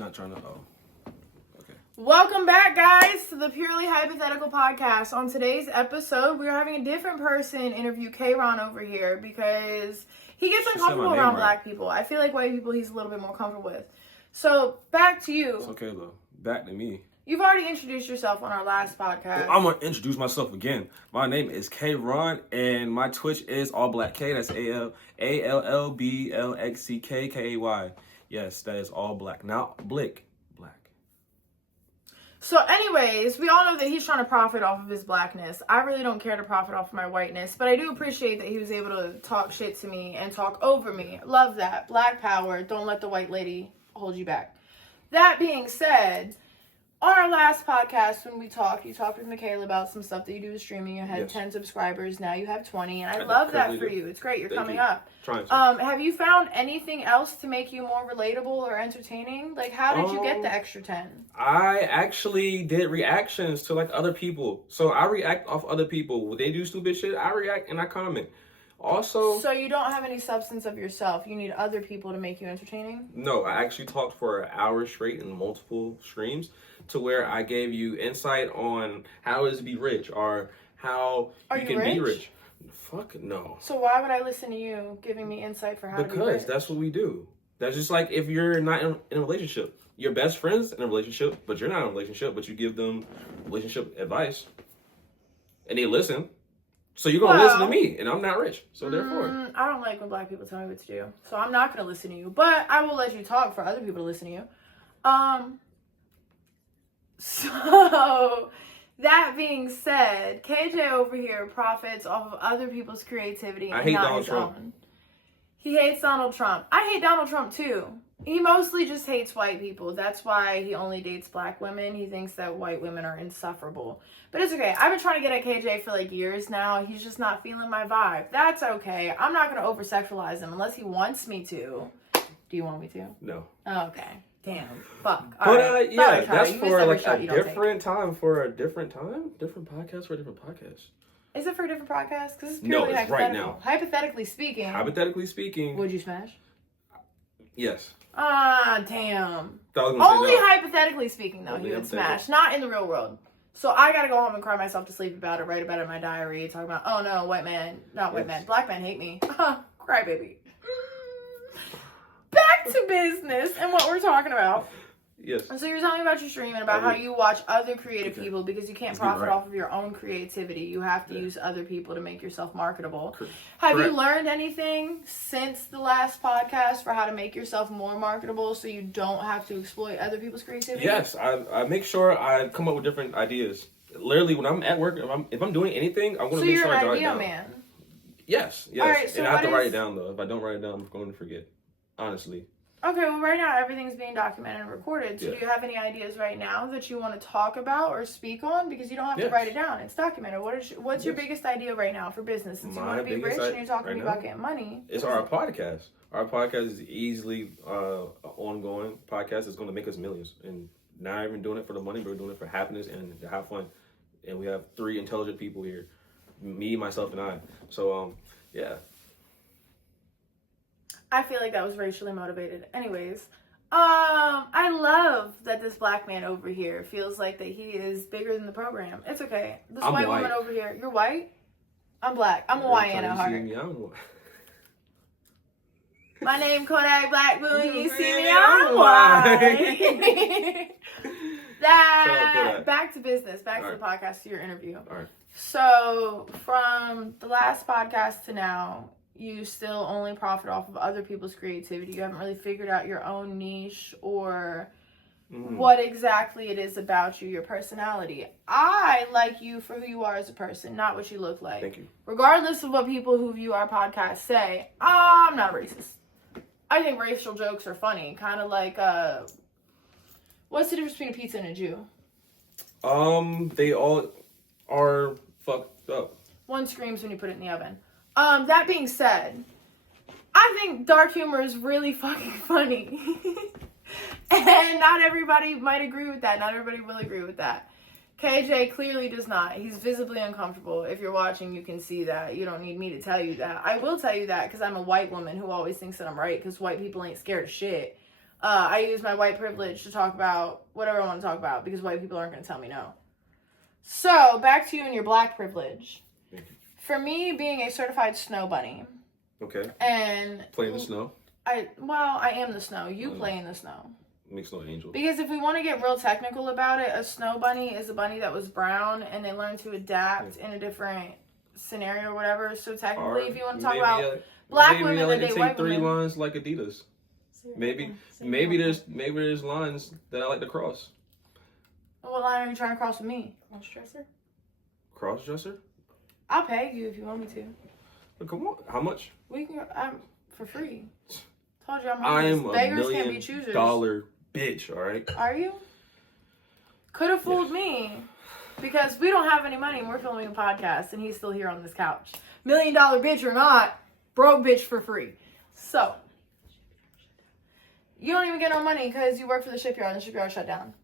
Not trying to. Oh. Okay. Welcome back, guys, to the Purely Hypothetical podcast. On today's episode, we're having a different person interview K-Ron over here because he gets uncomfortable around black people. I feel like white people he's a little bit more comfortable with. So, back to you. It's okay, though. Back to me. You've already introduced yourself on our last podcast. Well, I'm going to introduce myself again. My name is K-Ron, and my Twitch is All Black K. That's ALLBLXCKKY. Yes, that is All Black. Not Blick. Black. So anyways, we all know that he's trying to profit off of his blackness. I really don't care to profit off of my whiteness, but I do appreciate that he was able to talk shit to me and talk over me. Love that. Black power. Don't let the white lady hold you back. That being said, on our last podcast, when you talked with Michaela about some stuff that you do with streaming. You had 10 subscribers. Now you have 20. And I love that for you. It's great. You're coming up. Trying to. Have you found anything else to make you more relatable or entertaining? Like, how did you get the extra 10? I actually did reactions to, like, other people. So I react off other people. When they do stupid shit, I react and I comment. Also... So you don't have any substance of yourself. You need other people to make you entertaining? No, I actually talked for an hour straight in multiple streams to where I gave you insight on how it is to be rich or how you can be rich. Fuck no. So why would I listen to you giving me insight for how to be rich? Because that's what we do. That's just like if you're not in a relationship. Your best friend's in a relationship, but you're not in a relationship, but you give them relationship advice. And they listen. So you're going to listen to me, and I'm not rich. So therefore. I don't like when black people tell me what to do. So I'm not going to listen to you. But I will let you talk for other people to listen to you. So that being said, KJ over here profits off of other people's creativity and not his own. He hates Donald Trump. I hate Donald Trump too. He mostly just hates white people. That's why he only dates black women. He thinks that white women are insufferable. But it's okay. I've been trying to get at KJ for like years now. He's just not feeling my vibe. That's okay. I'm not going to over-sexualize him unless he wants me to. Do you want me to? No. Oh, okay. Damn. Fuck. All right. Yeah, that's for like a different time for a different time? Different podcast for a different podcast. Is it for a different podcast? Because it's purely hypothetical. Right now. Hypothetically speaking. Would you smash? Yes. Ah, damn. Only hypothetically speaking, though, he would smash. Not in the real world. So I gotta go home and cry myself to sleep about it, write about it in my diary, talk about, oh no, black men hate me. Cry baby. Back to business and what we're talking about. Yes. So you're telling me about your stream and about how you watch other creative people because you can't profit off of your own creativity. You have to use other people to make yourself marketable. Have you learned anything since the last podcast for how to make yourself more marketable so you don't have to exploit other people's creativity? Yes. I make sure I come up with different ideas. Literally, when I'm at work, if I'm doing anything, I want to make sure I write it down. So you're an idea man? Yes. All right, so and I have to write it down, though. If I don't write it down, I'm going to forget. Honestly. Okay, well, right now everything's being documented and recorded. So do you have any ideas right now that you want to talk about or speak on? Because you don't have to write it down. It's documented. What's your biggest idea right now for business? Since you want to be rich and you're talking about getting money. It's our podcast. Our podcast is easily ongoing podcast. It's going to make us millions. And not even doing it for the money, but we're doing it for happiness and to have fun. And we have 3 intelligent people here. Me, myself, and I. So, yeah. I feel like that was racially motivated. Anyways, I love that this black man over here feels like that he is bigger than the program. It's okay. This white woman over here. You're white? I'm black. I'm Hawaiian at heart. My name Kodak Black Boone. You see me, I'm white. Back to business. Back to the podcast, to your interview. All right. So, from the last podcast to now, you still only profit off of other people's creativity. You haven't really figured out your own niche or what exactly it is about you, your personality. I like you for who you are as a person, not what you look like. Thank you. Regardless of what people who view our podcast say, I'm not racist. I think racial jokes are funny. Kind of like, what's the difference between a pizza and a Jew? They all are fucked up. One screams when you put it in the oven. That being said, I think dark humor is really fucking funny. And not everybody might agree with that. Not everybody will agree with that. KJ clearly does not. He's visibly uncomfortable. If you're watching, you can see that. You don't need me to tell you that. I will tell you that because I'm a white woman who always thinks that I'm right because white people ain't scared of shit. I use my white privilege to talk about whatever I want to talk about because white people aren't going to tell me no. So, back to you and your black privilege. For me, being a certified snow bunny. Okay. And... Play in the snow? I am the snow. You play in the snow. Makes no angel. Because if we want to get real technical about it, a snow bunny is a bunny that was brown and they learned to adapt in a different scenario or whatever. So technically, if you want to talk about black women that date white women, 3 lines like Adidas. Maybe there's lines that I like to cross. What line are you trying to cross with me? Cross-dresser? I'll pay you if you want me to. Come on, how much? We can. I'm for free. Told you I'm a beggars $1 can't be choosers. bitch. All right. Are you? Could have fooled me, because we don't have any money and we're filming a podcast and he's still here on this couch. $1 million bitch or not, broke bitch for free. So you don't even get no money because you work for the shipyard and the shipyard shut down.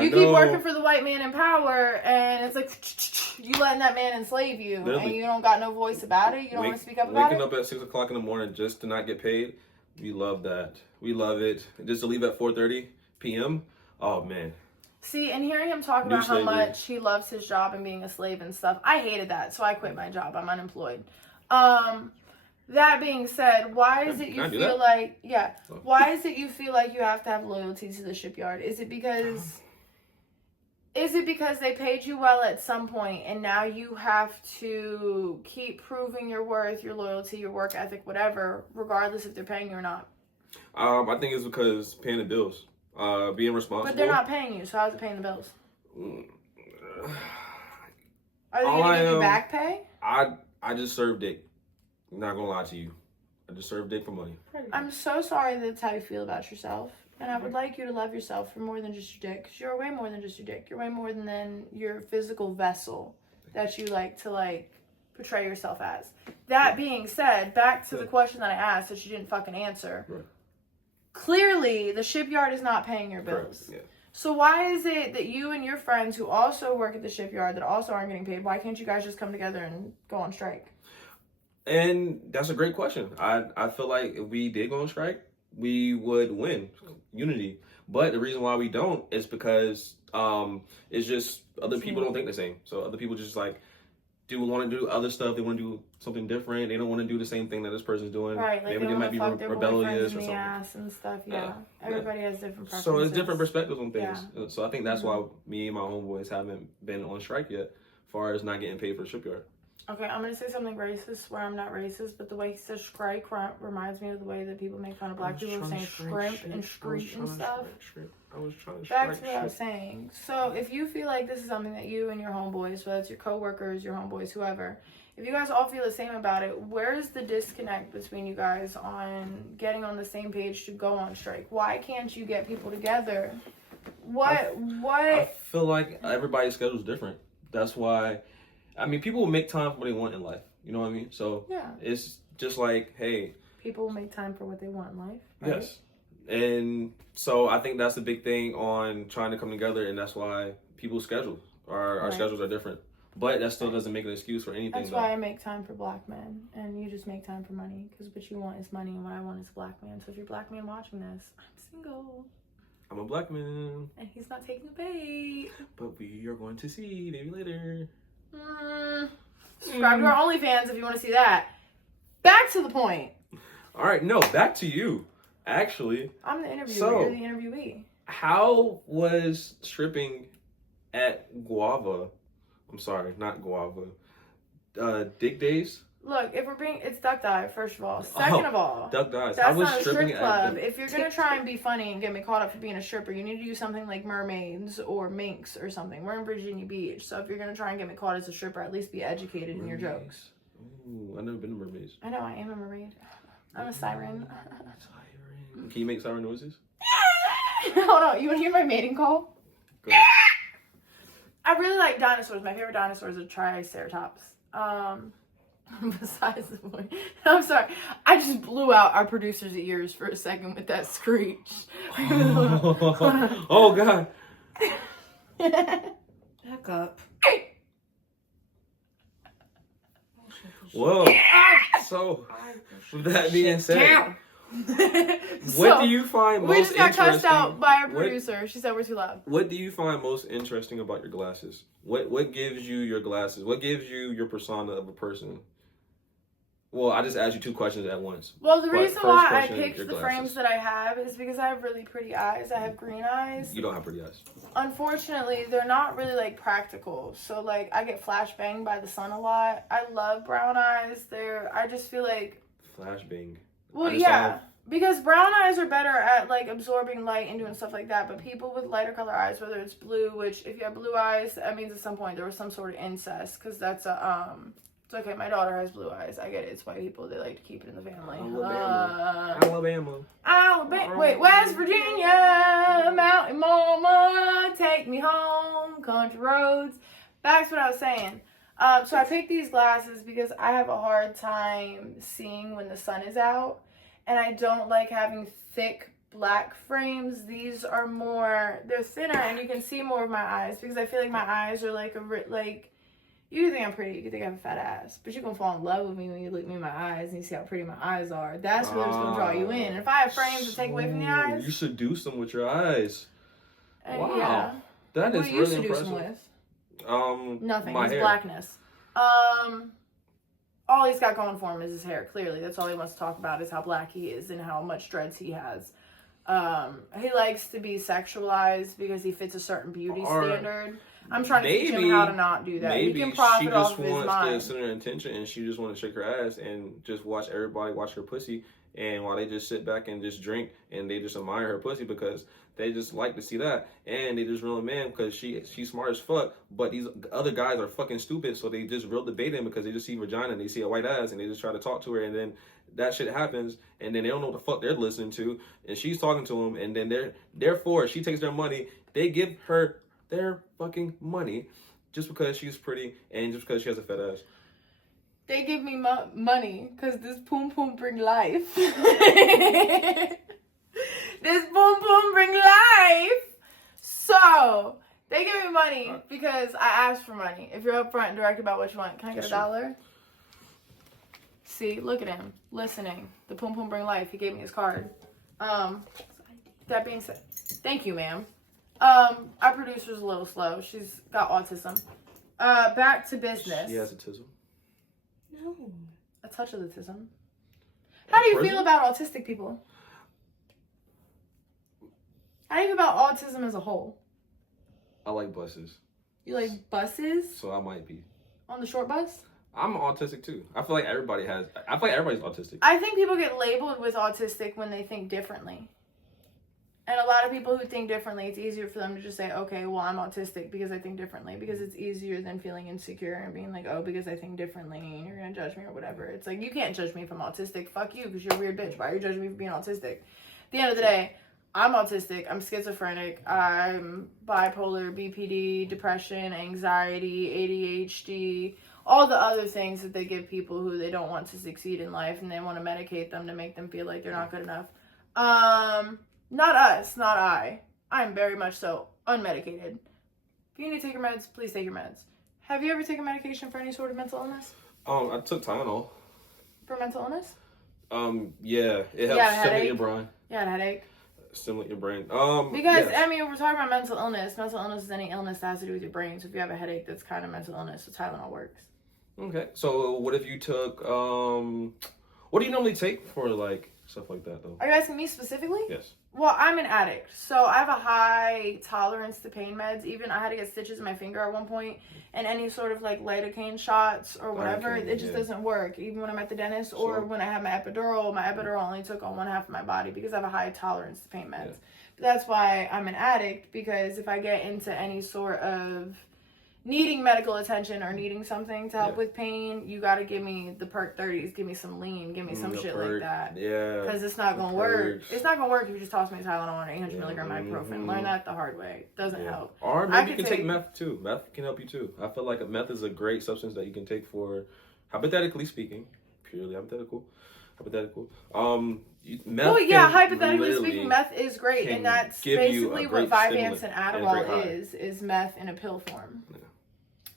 You keep working for the white man in power, and it's like you letting that man enslave you, and you don't got no voice about it. You don't want to speak up about it. Waking up at 6 o'clock in the morning just to not get paid, we love that. We love it. Just to leave at 4:30 p.m. Oh man. See, and hearing him talk about how much he loves his job and being a slave and stuff, I hated that, so I quit my job. I'm unemployed. That being said, why is it you feel like why is it you feel like you have to have loyalty to the shipyard? Is it because they paid you well at some point and now you have to keep proving your worth, your loyalty, your work ethic, whatever, regardless if they're paying you or not? I think it's because paying the bills, being responsible. But they're not paying you, so how's it paying the bills? Are they going to give you back pay? I just serve dick. Not gonna lie to you. I just serve dick for money. I'm so sorry that's how you feel about yourself. And I would like you to love yourself for more than just your dick. Because you're way more than just your dick. You're way more than your physical vessel that you like to, portray yourself as. That being said, back to the question that I asked that you didn't fucking answer. Right. Clearly, the shipyard is not paying your bills. Yeah. So why is it that you and your friends who also work at the shipyard that also aren't getting paid, why can't you guys just come together and go on strike? And that's a great question. I feel like if we did go on strike, we would win. Unity. But the reason why we don't is because it's just other people don't think the same. So other people just want to do other stuff. They want to do something different. They don't want to do the same thing that this person's doing. Right. Maybe they might be rebellious or something. Ass and stuff. Yeah. Everybody has different preferences. So it's different perspectives on things. Yeah. So I think that's why me and my homeboys haven't been on strike yet, as far as not getting paid for the shipyard. Okay, I'm going to say something racist where I'm not racist, but the way he says strike reminds me of the way that people make fun of black people saying scrimp and street and stuff. I was trying to Back to what I was saying. So if you feel like this is something that you and your homeboys, whether it's your coworkers, your homeboys, whoever, if you guys all feel the same about it, where's the disconnect between you guys on getting on the same page to go on strike? Why can't you get people together? What? I feel like everybody's schedule is different. That's why... people will make time for what they want in life. You know what I mean? So it's just like, hey. People will make time for what they want in life. Right? Yes. And so I think that's the big thing on trying to come together, and that's why people's schedules our schedules are different. But that still doesn't make an excuse for anything. That's why I make time for black men, and you just make time for money, because what you want is money, and what I want is a black man. So if you're a black man watching this, I'm single. I'm a black man. And he's not taking the bait. But we are going to see maybe later. Subscribe to our OnlyFans if you want to see that. Back to the point. All right, no, back to you. Actually, I'm the interviewer. So, you're the interviewee. How was stripping at Guava? I'm sorry, not Guava. Dick Days? Look, it's Duck Dive, first of all. Second of all, Duck Dive. That's not a strip club. If you're going to try and be funny and get me caught up for being a stripper, you need to do something like mermaids or minks or something. We're in Virginia Beach, so if you're going to try and get me caught as a stripper, at least be educated in your jokes. Ooh, I've never been to mermaids. I know, I am a mermaid. I'm a siren. Can you make siren noises? Hold on, you want to hear my mating call? Go ahead. I really like dinosaurs. My favorite dinosaurs are Triceratops. Besides the point. I'm sorry. I just blew out our producer's ears for a second with that screech. Oh, God. Back up. Whoa. So, with that being said, What do you find most interesting? We just got cussed out by our producer. She said we're too loud. What do you find most interesting about your glasses? What gives you your glasses? What gives you your persona of a person? Well, I just asked you two questions at once. Well, the reason why I picked the frames that I have is because I have really pretty eyes. I have green eyes. You don't have pretty eyes. Unfortunately, they're not really like practical. So like I get flashbanged by the sun a lot. I love brown eyes. I just feel like flashbang. Well, yeah. Because brown eyes are better at like absorbing light and doing stuff like that, but people with lighter color eyes, whether it's blue, which if you have blue eyes, that means at some point there was some sort of incest, because that's a it's okay. My daughter has blue eyes. I get it. It's white people. They like to keep it in the family. Alabama. Wait, West Virginia, Mountain Mama, take me home, country roads. Back to what I was saying. So I picked these glasses because I have a hard time seeing when the sun is out, and I don't like having thick black frames. These are they're thinner, and you can see more of my eyes because I feel like my eyes are you can think I'm pretty, you can think I have a fat ass, but you're going to fall in love with me when you look me in my eyes and you see how pretty my eyes are. That's what's going to draw you in. And if I have frames to take away from the eyes... You seduce them with your eyes. Wow. Yeah. That is really impressive. What do you seduce them with? Nothing. My hair. Blackness. All he's got going for him is his hair, clearly. That's all he wants to talk about is how black he is and how much dreads he has. He likes to be sexualized because he fits a certain beauty standard. I'm trying to teach him how to not do that. Maybe he can profit off of his mind. She just wants to center her attention and she just wants to shake her ass and just watch everybody watch her pussy. And while they just sit back and just drink and they just admire her pussy because they just like to see that. And they just reel him in because she's smart as fuck. But these other guys are fucking stupid. So they just real debate him because they just see vagina and they see a white ass and they just try to talk to her. And then that shit happens. And then they don't know what the fuck they're listening to. And she's talking to him. And then therefore she takes their money. They give her their fucking money just because she's pretty and just because she has a fat ass. They give me money because this poom poom bring life. This poom poom bring life. So they give me money because I asked for money. If you're upfront and direct about what you want, can I get $1? See, look at him listening. The poom poom bring life. He gave me his card. That being said, thank you, ma'am. Our producer's a little slow. She's got autism. Back to business. She has autism. No. A touch of autism. How do you feel about autistic people? How do you feel about autism as a whole? I like buses. You like buses? So I might be. On the short bus? I'm autistic too. I feel like everybody's autistic. I think people get labeled with autistic when they think differently. And a lot of people who think differently, it's easier for them to just say, okay, well, I'm autistic because I think differently. Because it's easier than feeling insecure and being like, oh, because I think differently and you're going to judge me or whatever. It's like, you can't judge me if I'm autistic. Fuck you because you're a weird bitch. Why are you judging me for being autistic? At the end of the day, I'm autistic. I'm schizophrenic. I'm bipolar, BPD, depression, anxiety, ADHD, all the other things that they give people who they don't want to succeed in life and they want to medicate them to make them feel like they're not good enough. Not us, not I. I'm very much so unmedicated. If you need to take your meds, please take your meds. Have you ever taken medication for any sort of mental illness? I took Tylenol. For mental illness? Yeah. It helps stimulate your brain. Yeah, a headache. Stimulate your brain. Because, yes. I mean, we're talking about mental illness. Mental illness is any illness that has to do with your brain. So if you have a headache, that's kind of mental illness. So Tylenol works. Okay. So what if you took, what do you normally take for, like, stuff like that, though? Are you asking me specifically? Yes. Well, I'm an addict, so I have a high tolerance to pain meds. Even I had to get stitches in my finger at one point, and any sort of like lidocaine shots or whatever, it just doesn't work. Even when I'm at the dentist or when I have my epidural only took on one half of my body because I have a high tolerance to pain meds. But that's why I'm an addict, because if I get into any sort of needing medical attention or needing something to help with pain, you got to give me the perk 30s, give me some lean, give me some shit like that. Yeah. Because it's not going to work. It's not going to work if you just toss me Tylenol and 800 milligram ibuprofen. Learn that the hard way. It doesn't help. Or maybe you can take meth too. Meth can help you too. I feel like meth is a great substance that you can take for, hypothetically speaking, purely hypothetical. Hypothetically speaking, meth is great, and that's basically what Vyvanse and Adderall is meth in a pill form.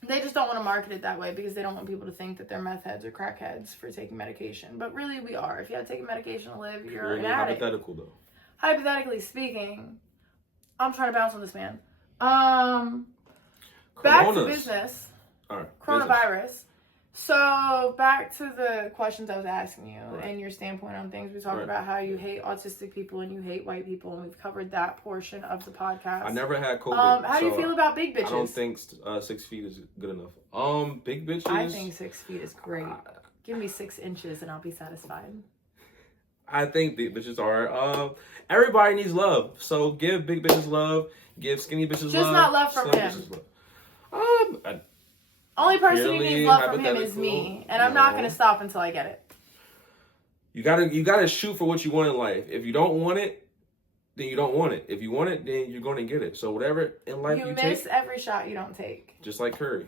They just don't want to market it that way because they don't want people to think that they're meth heads or crack heads for taking medication. But really, we are. If you have to take medication to live, you're an addict. Hypothetical, though. Hypothetically speaking, I'm trying to bounce on this man. Back to business. All right. Coronavirus. Business. So back to the questions I was asking you and your standpoint on things. We talked about how you hate autistic people and you hate white people, and we've covered that portion of the podcast. I never had COVID. How do you feel about big bitches? I don't think 6 feet is good enough. Big bitches. I think 6 feet is great. Give me 6 inches and I'll be satisfied. I think big bitches are. Everybody needs love, so give big bitches love. Give skinny bitches love. Just not love from him. Only person who needs love from him is me, and I'm not gonna stop until I get it. You gotta shoot for what you want in life. If you don't want it, then you don't want it. If you want it, then you're gonna get it. So whatever in life you miss take, every shot you don't take. Just like Curry.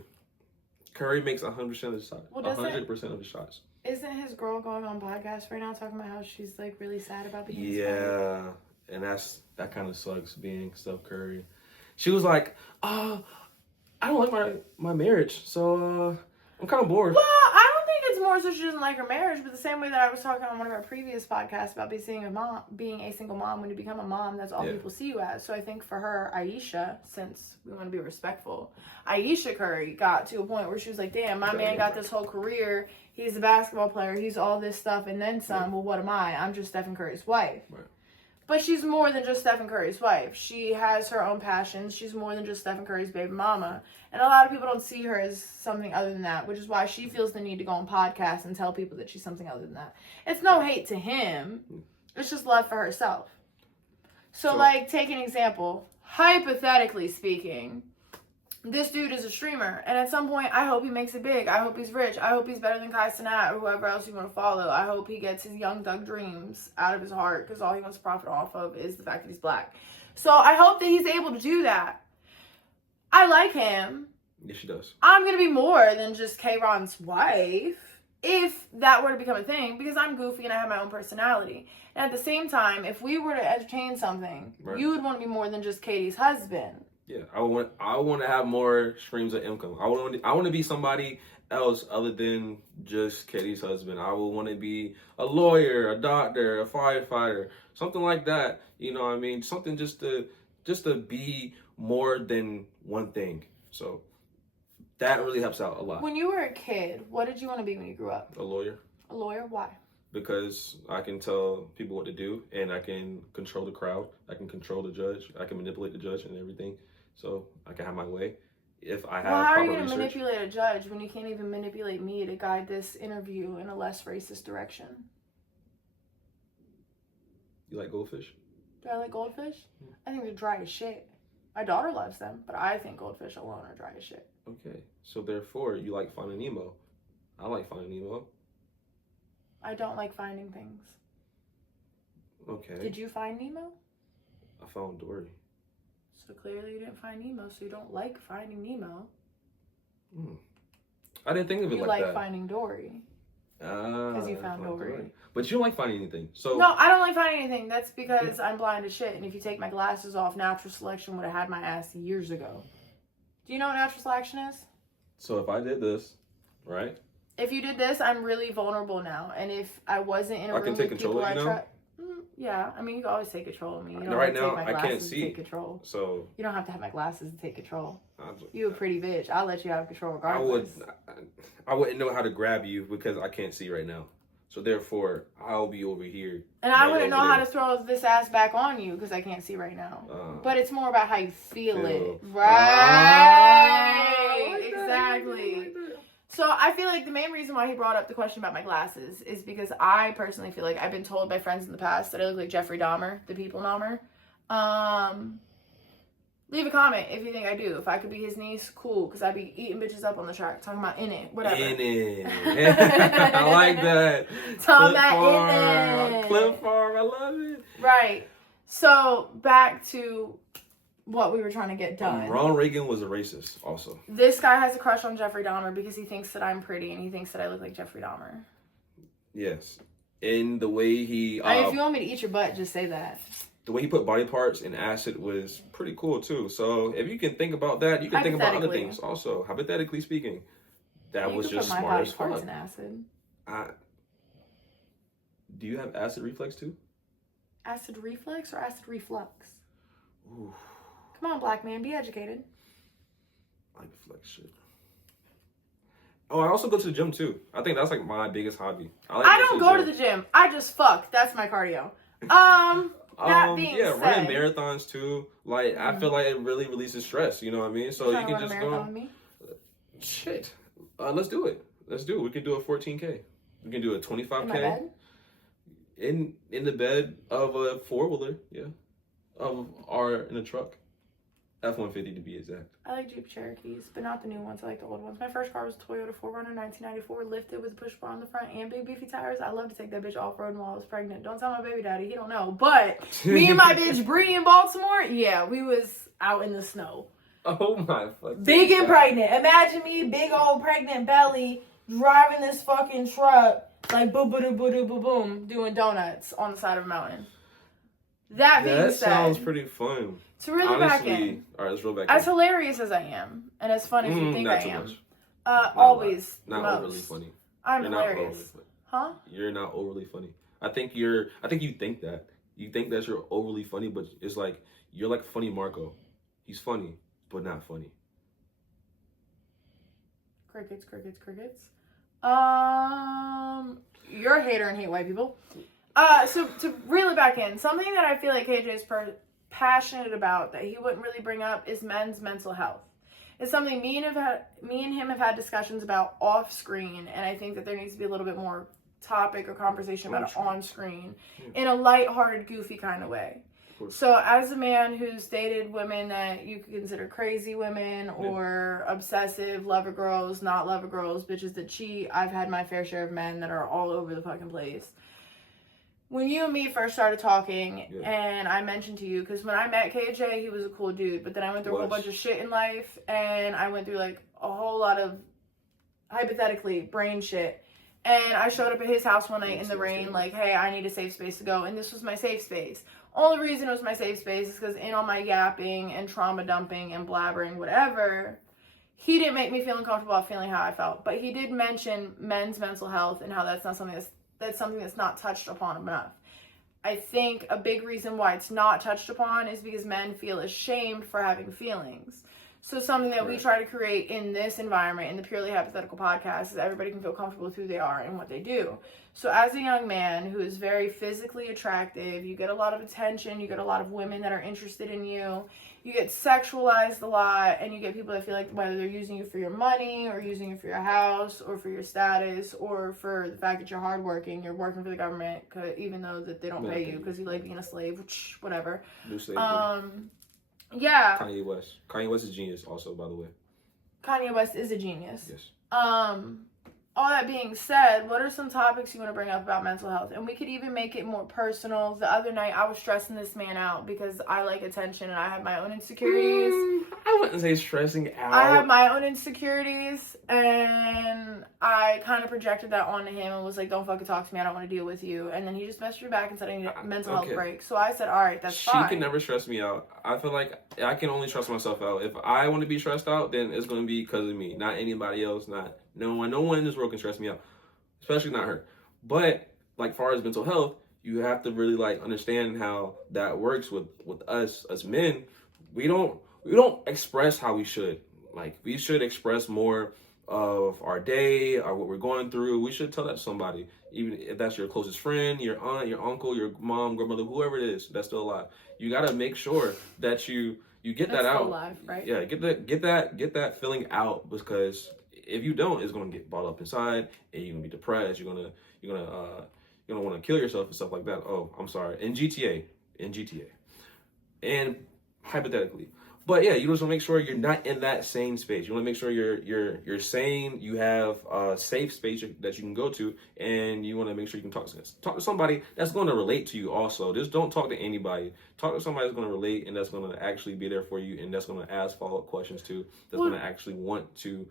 Curry makes 100% of the shots. 100% of the shots. Isn't his girl going on podcast right now talking about how she's like really sad about being inspired? And that kind of sucks being Steph Curry. She was like, I don't like my marriage, so I'm kind of bored. Well, I don't think it's more so she doesn't like her marriage, but the same way that I was talking on one of our previous podcasts about being a single mom, when you become a mom, that's all people see you as. So I think for her, Aisha, since we want to be respectful, Aisha Curry got to a point where she was like, damn, my man got this whole career. He's a basketball player. He's all this stuff and then some. Well, what am I? I'm just Stephen Curry's wife. Right. But she's more than just Stephen Curry's wife. She has her own passions. She's more than just Stephen Curry's baby mama. And a lot of people don't see her as something other than that, which is why she feels the need to go on podcasts and tell people that she's something other than that. It's no hate to him. It's just love for herself. So like, take an example. Hypothetically speaking, this dude is a streamer, and at some point, I hope he makes it big. I hope he's rich. I hope he's better than Kai Cenat or whoever else you want to follow. I hope he gets his young thug dreams out of his heart, because all he wants to profit off of is the fact that he's black. So I hope that he's able to do that. I like him. Yes, she does. I'm going to be more than just K-Ron's wife, if that were to become a thing, because I'm goofy and I have my own personality. And at the same time, if we were to entertain something, you would want to be more than just Katie's husband. Yeah, I want to have more streams of income. I want to be somebody else other than just Katie's husband. I would want to be a lawyer, a doctor, a firefighter, something like that. You know what I mean? Something just to be more than one thing. So that really helps out a lot. When you were a kid, what did you want to be when you grew up? A lawyer. A lawyer? Why? Because I can tell people what to do, and I can control the crowd. I can control the judge. I can manipulate the judge and everything. So I can have my way if I have proper research. How are you going to manipulate a judge when you can't even manipulate me to guide this interview in a less racist direction? You like goldfish? Do I like goldfish? I think they're dry as shit. My daughter loves them, but I think goldfish alone are dry as shit. Okay. So therefore, you like Finding Nemo. I like Finding Nemo. I don't like finding things. Okay. Did you find Nemo? I found Dory. So clearly you didn't find Nemo, so you don't like Finding Nemo. I didn't think of it like that. You like Finding Dory. Because you found Dory. But you don't like finding anything. So no, I don't like finding anything. That's because I'm blind as shit. And if you take my glasses off, natural selection would have had my ass years ago. Do you know what natural selection is? So if I did this, right? If you did this, I'm really vulnerable now. And if I wasn't in a room with people I trust... Yeah, I mean, you can always take control of me. You don't right have to now, take my glasses I can't see. to take control. So you don't have to have my glasses to take control. You a pretty bitch. I'll let you have control regardless. I wouldn't know how to grab you because I can't see right now. So therefore, I'll be over here. And I wouldn't know how to throw this ass back on you because I can't see right now. But it's more about how you feel it. Right. Exactly. So I feel like the main reason why he brought up the question about my glasses is because I personally feel like I've been told by friends in the past that I look like Jeffrey Dahmer, the people Dahmer. Leave a comment if you think I do. If I could be his niece, cool, because I'd be eating bitches up on the track, talking about in it, whatever. In it. I like that. Talking about in it. Clip farm, I love it. Right. So back to what we were trying to get done. Ronald Reagan was a racist also. This guy has a crush on Jeffrey Dahmer because he thinks that I'm pretty and he thinks that I look like Jeffrey Dahmer. Yes. In the way he... if you want me to eat your butt, just say that. the way he put body parts in acid was pretty cool too. So if you can think about that, you can think about other things also. Hypothetically speaking, that was just smart as fuck. In acid. Do you have acid reflux too? Acid reflex or acid reflux? Ooh. Come on, black man, be educated. I reflux shit. Oh, I also go to the gym too. I think that's like my biggest hobby. I don't go to the gym. I just fuck. That's my cardio. That being said, running marathons too. Like I feel like it really releases stress. You know what I mean? So you can just go. With me? Shit. Let's do it. We can do a 14K. We can do a 25K. In my bed? In the bed of a 4-wheeler, yeah. In a truck. F-150 to be exact. I like Jeep Cherokees, but not the new ones. I like the old ones. My first car was a Toyota 4Runner 1994, lifted with a push bar on the front and big beefy tires. I love to take that bitch off-road while I was pregnant. Don't tell my baby daddy, he don't know. But me and my bitch Bree in Baltimore, yeah, we was out in the snow. Oh my fucking Big and pregnant. Imagine me, big old pregnant belly, driving this fucking truck, like boom, boom, boom, boom, boom, doing donuts on the side of a mountain. That being said, that sounds pretty fun. To reel it back in. All right, let's reel back as hilarious as I am, and as funny as you think I am, always not most. Overly funny. I'm hilarious. Huh? You're not overly funny. I think you think that. You think that you're overly funny, but it's like you're like funny Marco. He's funny, but not funny. Crickets. You're a hater and hate white people. So to reel it back in, something that I feel like KJ is passionate about that he wouldn't really bring up is men's mental health. It's something me and him have had discussions about off screen, and I think that there needs to be a little bit more topic or conversation about it on screen in a lighthearted, goofy kind of way. So as a man who's dated women that you could consider crazy women or obsessive lover girls, not lover girls, bitches that cheat, I've had my fair share of men that are all over the fucking place. When you and me first started talking, and I mentioned to you, because when I met KJ, he was a cool dude, but then I went through a whole bunch of shit in life, and I went through like a whole lot of, hypothetically, brain shit. And I showed up at his house one night in the rain, like, hey, I need a safe space to go, and this was my safe space. Only reason it was my safe space is because in all my yapping and trauma dumping and blabbering, whatever, he didn't make me feel uncomfortable about feeling how I felt. But he did mention men's mental health and how that's not something that's something that's not touched upon enough. I think a big reason why it's not touched upon is because men feel ashamed for having feelings. So something that we try to create in this environment, in the Purely Hypothetical podcast, is everybody can feel comfortable with who they are and what they do. So as a young man who is very physically attractive, you get a lot of attention, you get a lot of women that are interested in you, you get sexualized a lot, and you get people that feel like whether they're using you for your money or using you for your house or for your status or for the fact that you're hardworking, you're working for the government, even though that they don't pay you because you like being a slave, which, whatever. New slavery. Yeah. Kanye West. Kanye West is a genius also, by the way. Kanye West is a genius. Yes. All that being said, what are some topics you want to bring up about mental health? And we could even make it more personal. The other night, I was stressing this man out because I like attention and I have my own insecurities. I wouldn't say stressing out. I have my own insecurities, and I kind of projected that onto him and was like, don't fucking talk to me. I don't want to deal with you. And then he just messaged me back and said I need a mental health break. So I said, all right, that's fine. She can never stress me out. I feel like I can only trust myself out. If I want to be stressed out, then it's going to be because of me, not anybody else, not no one. No one in this world can stress me out, especially not her. But like far as mental health, you have to really like understand how that works with us as men. We don't express how we should. Like we should express more of our day or what we're going through. We should tell that to somebody, even if that's your closest friend, your aunt, your uncle, your mom, grandmother, whoever it is that's still alive. You gotta make sure that you get that out. Alive, right? Yeah, get that feeling out, because if you don't, it's gonna get bottled up inside, and you're gonna be depressed. You're gonna want to kill yourself and stuff like that. Oh, I'm sorry. In GTA, and hypothetically, but yeah, you just want to make sure you're not in that same space. You want to make sure you're sane. You have a safe space that you can go to, and you want to make sure you can talk to somebody that's going to relate to you. Also, just don't talk to anybody. Talk to somebody that's going to relate and that's going to actually be there for you, and that's going to ask follow-up questions too. That's going to actually want to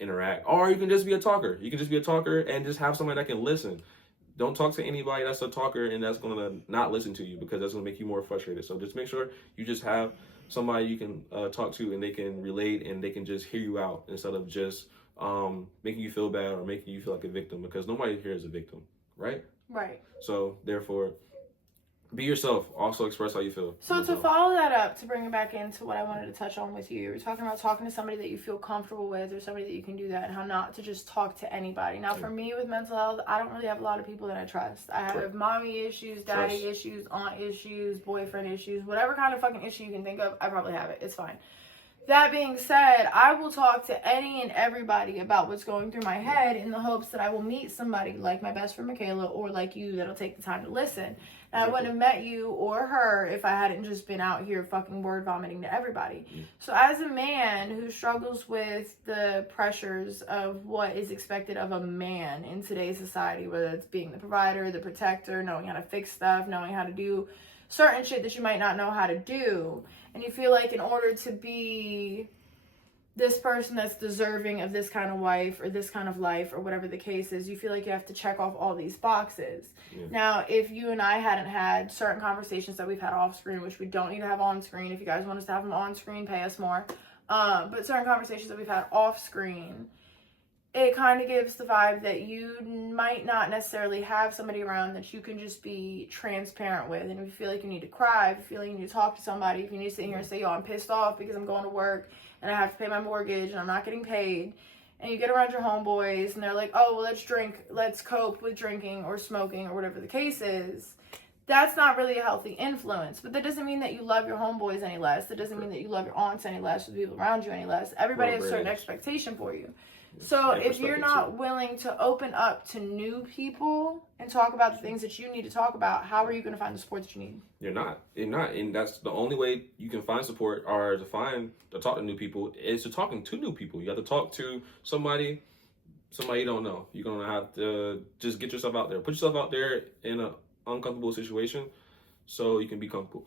interact. Or you can just be a talker. You can just be a talker and just have somebody that can listen. don't talk to anybody that's a talker and that's gonna not listen to you, because that's gonna make you more frustrated. So just make sure you just have somebody you can talk to and they can relate and they can just hear you out instead of just making you feel bad or making you feel like a victim, because nobody here is a victim, right? Right. So therefore, be yourself. Also express how you feel. So to follow that up, to bring it back into what I wanted to touch on with you, we're talking about talking to somebody that you feel comfortable with, or somebody that you can do that, and how not to just talk to anybody. Now, for me with mental health, I don't really have a lot of people that I trust. I have mommy issues, daddy issues, aunt issues, boyfriend issues, whatever kind of fucking issue you can think of, I probably have it. It's fine. That being said, I will talk to any and everybody about what's going through my head in the hopes that I will meet somebody like my best friend Michaela, or like you, that'll take the time to listen. And I wouldn't have met you or her if I hadn't just been out here fucking word vomiting to everybody. So as a man who struggles with the pressures of what is expected of a man in today's society, whether it's being the provider, the protector, knowing how to fix stuff, knowing how to do certain shit that you might not know how to do, and you feel like in order to be this person that's deserving of this kind of wife or this kind of life or whatever the case is, you feel like you have to check off all these boxes. Now, if you and I hadn't had certain conversations that we've had off screen, which we don't need to have on screen, if you guys want us to have them on screen, pay us more, but certain conversations that we've had off screen, it kind of gives the vibe that you might not necessarily have somebody around that you can just be transparent with. And if you feel like you need to cry, if you feel like you need to talk to somebody, if you need to sit here and say, yo, I'm pissed off because I'm going to work and I have to pay my mortgage and I'm not getting paid, and you get around your homeboys and they're like, oh, well, let's drink, let's cope with drinking or smoking or whatever the case is, that's not really a healthy influence. But that doesn't mean that you love your homeboys any less. That doesn't mean that you love your aunts any less, or the people around you any less. Everybody has a certain expectation for you. So if you're not willing to open up to new people and talk about the things that you need to talk about, how are you going to find the support that you need? You're not. And that's the only way you can find support, or to talk to new people, is to talking to new people. You have to talk to somebody you don't know. You're going to have to just get yourself out there. Put yourself out there in an uncomfortable situation so you can be comfortable.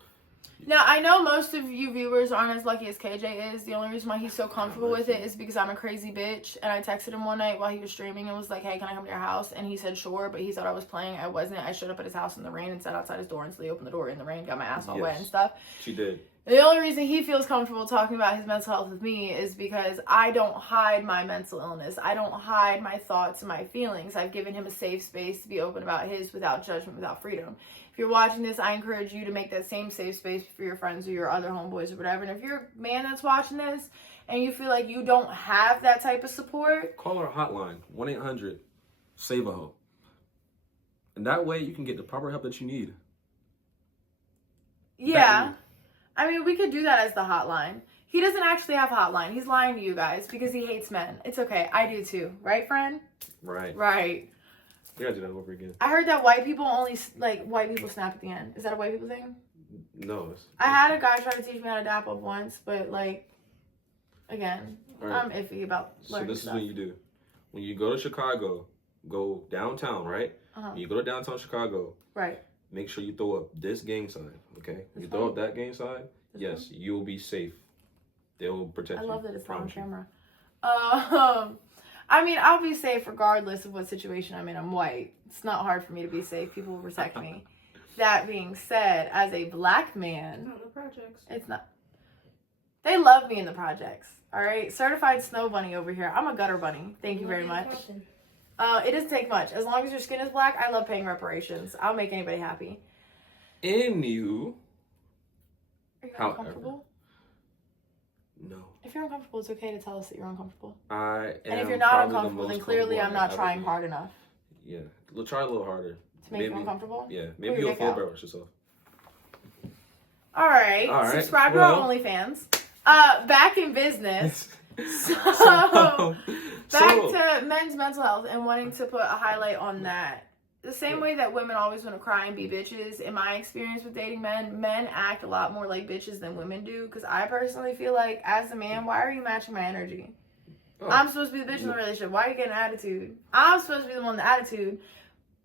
Now, I know most of you viewers aren't as lucky as KJ is. The only reason why he's so comfortable with it is because I'm a crazy bitch. And I texted him one night while he was streaming and was like, hey, can I come to your house? And he said, sure, but he thought I was playing. I wasn't. I showed up at his house in the rain and sat outside his door until he opened the door in the rain, got my ass all wet and stuff. She did. The only reason he feels comfortable talking about his mental health with me is because I don't hide my mental illness. I don't hide my thoughts and my feelings. I've given him a safe space to be open about his without judgment, without freedom. If you're watching this, I encourage you to make that same safe space for your friends or your other homeboys or whatever. And if you're a man that's watching this and you feel like you don't have that type of support, call our hotline, 1-800-SAVE-A-HOE. And that way you can get the proper help that you need. Yeah. I mean, we could do that as the hotline. He doesn't actually have a hotline. He's lying to you guys because he hates men. It's okay. I do too. Right, friend? Right. Right. We gotta do that over again. I heard that white people snap at the end. Is that a white people thing? No. I had a guy try to teach me how to dap up once, but again, right. I'm iffy about learning So this stuff. is what you do. When you go to Chicago, go downtown, right? When you go to downtown Chicago, right. Make sure you throw up this gang sign, okay? When you throw up that gang sign, yes, you'll be safe. They'll protect you. I love that it's on camera. I mean, I'll be safe regardless of what situation I'm in. I'm white. It's not hard for me to be safe. People will protect me. That being said, as a black man, not the projects. It's not. They love me in the projects. All right, certified snow bunny over here. I'm a gutter bunny. Thank you very much. It doesn't take much. As long as your skin is black, I love paying reparations. I'll make anybody happy. In you. Are you uncomfortable? No. If you're uncomfortable, it's okay to tell us that you're uncomfortable. I am. And if you're not uncomfortable, then clearly I'm not trying hard enough. Yeah. Try a little harder. To make you uncomfortable? Yeah. Maybe you'll feel better with yourself. All right. Subscribe to our OnlyFans. Back in business. So, back to men's mental health and wanting to put a highlight on that. The same way that women always want to cry and be bitches, in my experience with dating men act a lot more like bitches than women do. Because I personally feel like, as a man, why are you matching my energy? I'm supposed to be the bitch in the relationship. Why are you getting attitude? I'm supposed to be the one with the attitude.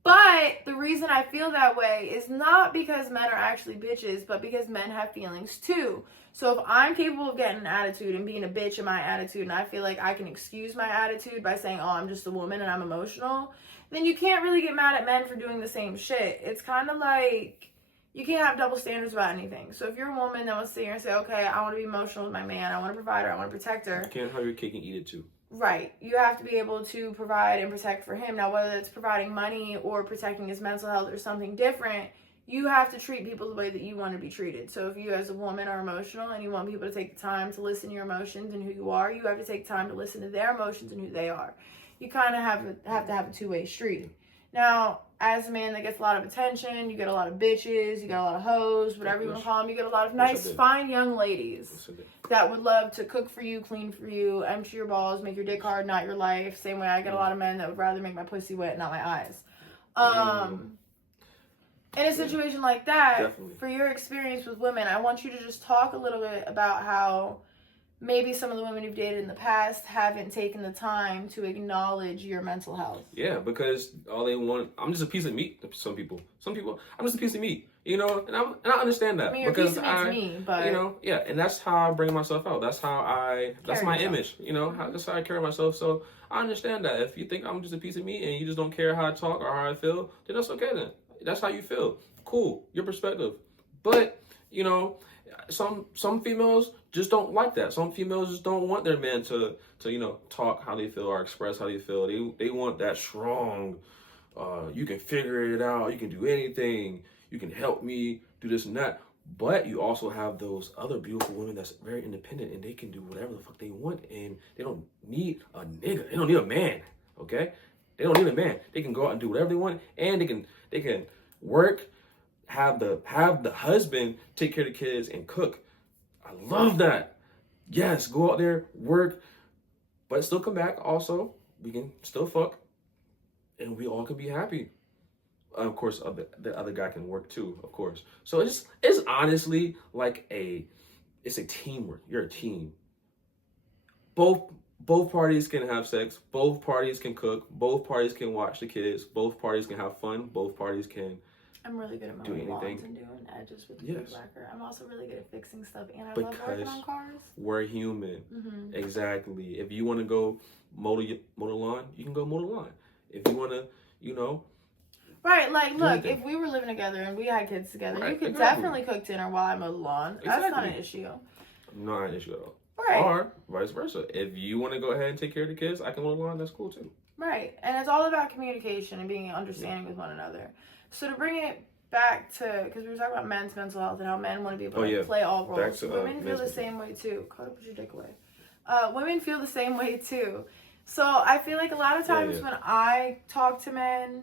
But the reason I feel that way is not because men are actually bitches, but because men have feelings too. So if I'm capable of getting an attitude and being a bitch in my attitude, and I feel like I can excuse my attitude by saying, oh, I'm just a woman and I'm emotional, then you can't really get mad at men for doing the same shit. It's kind of like you can't have double standards about anything. So if you're a woman that wants to sit here and say, okay, I want to be emotional with my man, I want to provide her, I want to protect her. You can't have your cake and eat it too. Right. You have to be able to provide and protect for him. Now, whether it's providing money or protecting his mental health or something different, you have to treat people the way that you want to be treated. So if you as a woman are emotional and you want people to take the time to listen to your emotions and who you are, you have to take time to listen to their emotions and who they are. You kind of have to have a two-way street. Now, as a man that gets a lot of attention, you get a lot of bitches, you get a lot of hoes, whatever you want to call them, you get a lot of nice, fine young ladies that would love to cook for you, clean for you, empty your balls, make your dick hard, not your life. Same way I get a lot of men that would rather make my pussy wet, not my eyes. In a situation like that, definitely. For your experience with women, I want you to just talk a little bit about how maybe some of the women you've dated in the past haven't taken the time to acknowledge your mental health. Yeah, because all they want, I'm just a piece of meat to some people. Some people, I'm just a piece of meat, you know, and I understand that. I mean, you're because a piece of meat to me, but... You know, yeah, and that's how I bring myself out. That's how that's my image, you know, that's how I carry myself. So I understand that. If you think I'm just a piece of meat and you just don't care how I talk or how I feel, then that's okay then. That's how you feel. Cool, your perspective. But, you know, some females just don't like that. Some females just don't want their man to you know, talk how they feel or express how they feel. They want that strong, you can figure it out, you can do anything, you can help me do this and that. But you also have those other beautiful women that's very independent and they can do whatever the fuck they want and they don't need a nigga. They don't need a man, okay? They don't need a man. They can go out and do whatever they want and they can work, have the husband take care of the kids and cook. I love that. Yes, go out there, work, but still come back. Also, we can still fuck, and we all can be happy. Of course, the other guy can work too, of course. So it's honestly like it's a teamwork. You're a team. Both parties can have sex. Both parties can cook. Both parties can watch the kids. Both parties can have fun. Both parties can. I'm really good at mowing lawns and doing edges with the weed whacker. I'm also really good at fixing stuff, and I love working on cars. We're human. Mm-hmm. Exactly. If you want to go mow the lawn, you can go mow the lawn. If you want to, you know. Right, like, look, if we were living together and we had kids together, you could definitely cook dinner while I mow the lawn. That's not an issue. Not an issue at all. Right. Or vice versa. If you want to go ahead and take care of the kids, I can mow the lawn. That's cool too. Right, and it's all about communication and being understanding with one another. So to bring it back to, because we were talking about men's mental health and how men want to be able to play all roles. Women feel the same way too. Caught up with your dick away. Women feel the same way too. So I feel like a lot of times when I talk to men,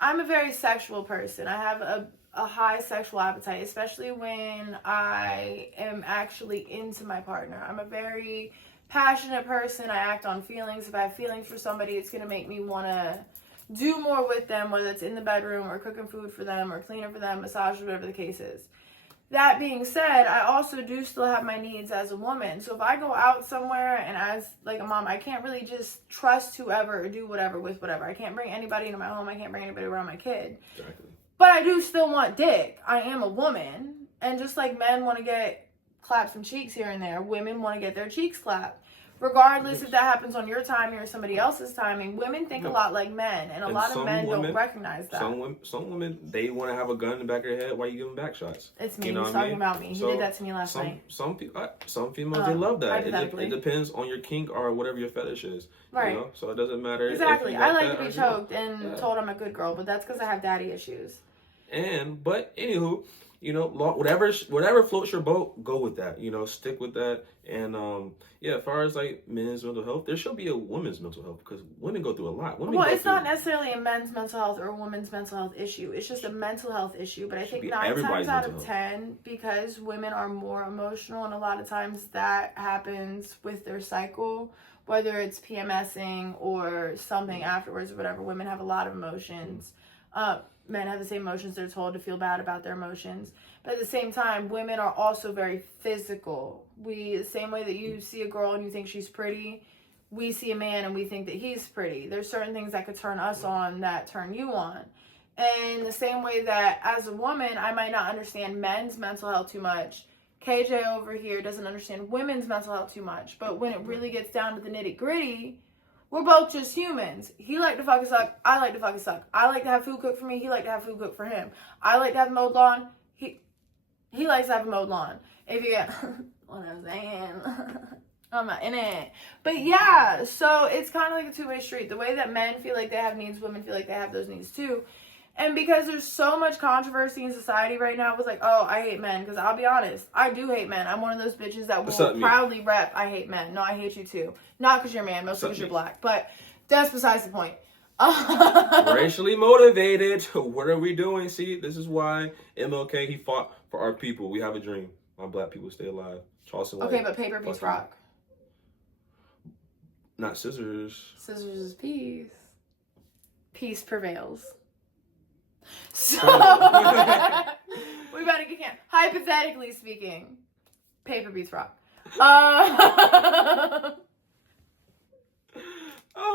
I'm a very sexual person. I have a high sexual appetite, especially when I am actually into my partner. I'm a very passionate person. I act on feelings. If I have feelings for somebody, it's going to make me want to do more with them, whether it's in the bedroom or cooking food for them or cleaning for them, massage, whatever the case is. That being said, I also do still have my needs as a woman. So if I go out somewhere and as like a mom, I can't really just trust whoever or do whatever with whatever. I can't bring anybody into my home. I can't bring anybody around my kid. Exactly. But I do still want dick. I am a woman. And just like men want to get claps and cheeks here and there, women want to get their cheeks clapped. Regardless if that happens on your timing or somebody else's timing, women think a lot like men, and a lot of men don't recognize that. Some women, they want to have a gun in the back of their head while you give them back shots. It's me. He's talking about me. He did that to me last night. Some females, they love that. It depends on your kink or whatever your fetish is. Right. You know? So it doesn't matter. Exactly. I like to be choked and told I'm a good girl, but that's because I have daddy issues. But anywho, you know, whatever floats your boat, go with that. You know, stick with that. And as far as like men's mental health, there should be a woman's mental health because women go through a lot. It's not necessarily a men's mental health or a woman's mental health issue. It's just a mental health issue. But I think 9 times out of 10, because women are more emotional, and a lot of times that happens with their cycle, whether it's PMSing or something afterwards or whatever. Women have a lot of emotions. Men have the same emotions. They're told to feel bad about their emotions. But at the same time, women are also very physical. The same way that you see a girl and you think she's pretty, we see a man and we think that he's pretty. There's certain things that could turn us on that turn you on. In the same way that as a woman, I might not understand men's mental health too much. KJ over here doesn't understand women's mental health too much. But when it really gets down to the nitty gritty, we're both just humans. He like to fucking suck. I like to fucking suck. I like to have food cooked for me. He like to have food cooked for him. I like to have mowed lawn. He likes to have a mowed lawn. If you get what I'm saying. I'm not in it. But yeah, so it's kind of like a two-way street. The way that men feel like they have needs, women feel like they have those needs too. And because there's so much controversy in society right now, it was like, oh, I hate men. Because I'll be honest, I do hate men. I'm one of those bitches that will proudly rep, I hate men. No, I hate you too. Not because you're a man, mostly because you're black. But that's besides the point. Racially motivated. What are we doing? See, this is why MLK, he fought for our people. We have a dream. My black people stay alive. Charleston White. Okay, but paper, peace, rock. Not scissors. Scissors is peace. Peace prevails. So, we better get can. Hypothetically speaking, paper beats rock. Oh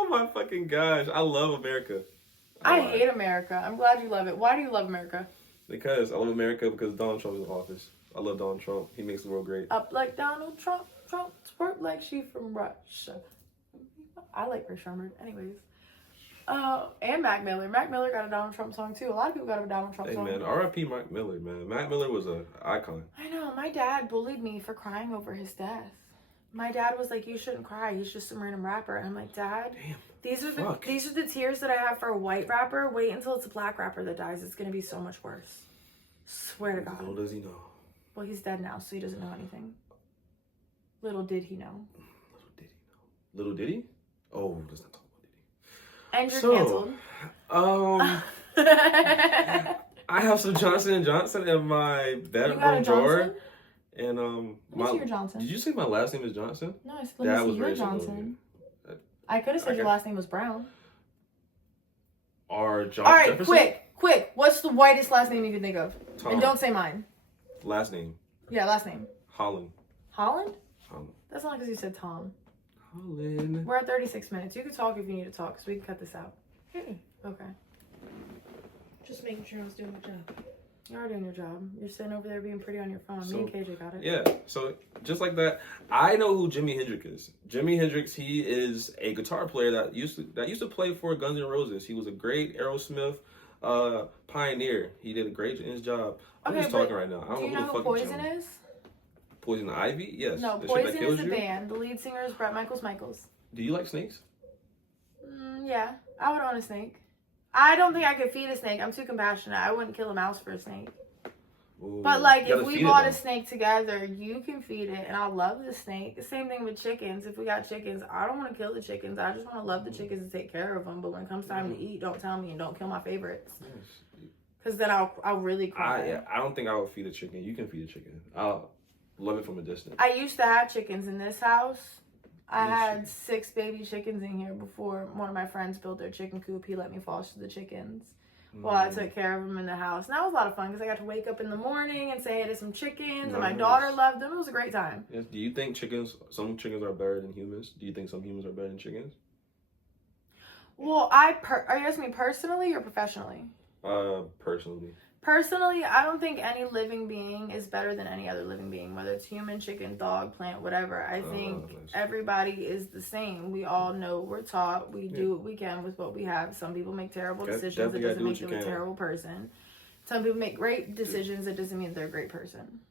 my fucking gosh. I love America. I hate America. I'm glad you love it. Why do you love America? Because I love America because Donald Trump is in office. I love Donald Trump. He makes the world great. Up like Donald Trump. Trump twerk like she from Russia. I like Ray Sherman. Anyways. And Mac Miller. Mac Miller got a Donald Trump song too. A lot of people got a Donald Trump song. Hey man, R.I.P. Mac Miller, man. Mac Miller was an icon. I know. My dad bullied me for crying over his death. My dad was like, "You shouldn't cry. He's just some random rapper." And I'm like, "Dad, damn, these are the tears that I have for a white rapper. Wait until it's a black rapper that dies. It's gonna be so much worse. Swear to God." Little does he know. Well, he's dead now, so he doesn't know anything. Little did he know. Little did he? Oh, let's not talk about Diddy. And you're canceled. I have some Johnson & Johnson in my bedroom drawer. And your Johnson? Did you say my last name is Johnson? No, I said your Johnson. I could have said your last name was Brown. Or John All right, Jefferson? quick. What's the whitest last name you can think of? Tom. And don't say mine. Last name? Yeah, last name. Holland. Holland? Holland. That's not because you said Tom. Holland. We're at 36 minutes. You can talk if you need to talk, because we can cut this out. Okay. Just making sure I was doing my job. You are doing your job. You're sitting over there being pretty on your phone. Me and KJ got it. Yeah, so just like that, I know who Jimi Hendrix is. Jimi Hendrix, he is a guitar player that used to play for Guns N' Roses. He was a great Aerosmith pioneer. He did a great in his job. I'm just talking right now. I don't know who the fuck Poison is? Poison Ivy? Yes. No, Poison is a band. The lead singer is Bret Michaels. Do you like snakes? Yeah, I would own a snake. I don't think I could feed a snake. I'm too compassionate. I wouldn't kill a mouse for a snake. Ooh, but like, if we bought a snake together, you can feed it, and I love the snake. The same thing with chickens. If we got chickens, I don't want to kill the chickens. I just want to love the chickens and take care of them. But when it comes time to eat, don't tell me and don't kill my favorites. Because then I'll really cry. I don't think I would feed a chicken. You can feed a chicken. I'll love it from a distance. I used to have chickens in this house. I had 6 baby chickens in here before one of my friends built their chicken coop. He let me foster the chickens while I took care of them in the house. And that was a lot of fun because I got to wake up in the morning and say hey to some chickens. And my daughter loved them. It was a great time. Yes. Do you think some chickens are better than humans? Do you think some humans are better than chickens? Well, are you asking me personally or professionally? Personally. Personally, I don't think any living being is better than any other living being, whether it's human, chicken, dog, plant, whatever. I think everybody is the same. We all know, we're taught, we do what we can with what we have. Some people make terrible decisions. It doesn't make them a terrible person. Some people make great decisions. It doesn't mean they're a great person.